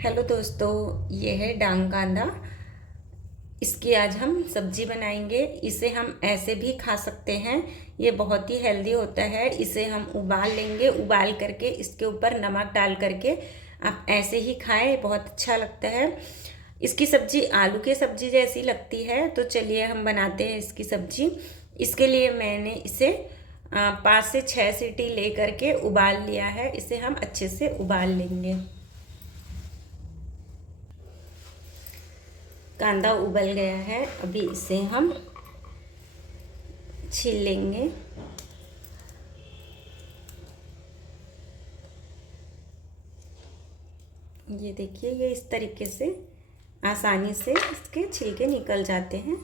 Hello दोस्तों, ये है डांग कांदा। इसकी आज हम सब्जी बनाएंगे। इसे हम ऐसे भी खा सकते हैं, ये बहुत ही हेल्दी होता है। इसे हम उबाल लेंगे, उबाल करके इसके ऊपर नमक डाल करके आप ऐसे ही खाएं, बहुत अच्छा लगता है। इसकी सब्जी आलू की सब्जी जैसी लगती है। तो चलिए हम बनाते हैं इसकी सब्जी। इसके लिए मैंने इसे 5 से 6 सीटी ले करके उबाल लिया है। इसे हम अच्छे से उबाल लेंगे। कांदा उबल गया है, अभी इसे हम छील लेंगे। ये देखिए, ये इस तरीके से आसानी से इसके छिलके निकल जाते हैं।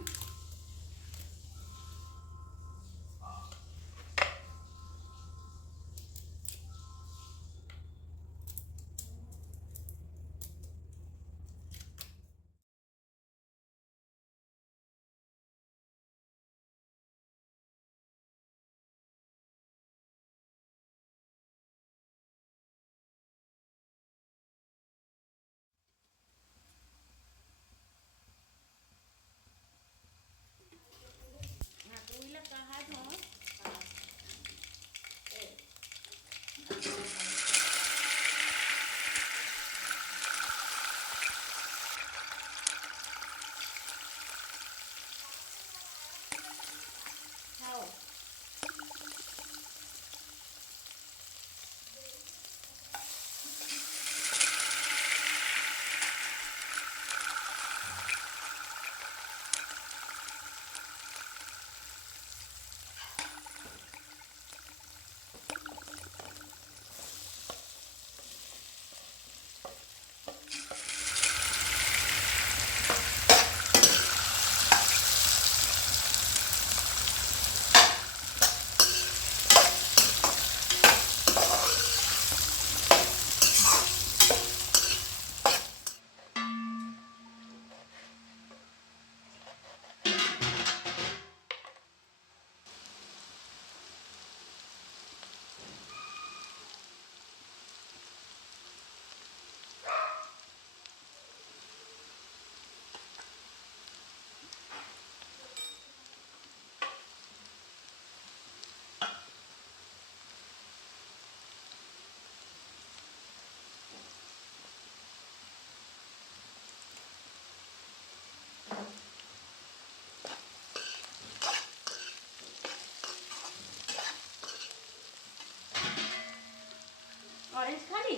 ऑरेंज खा ली।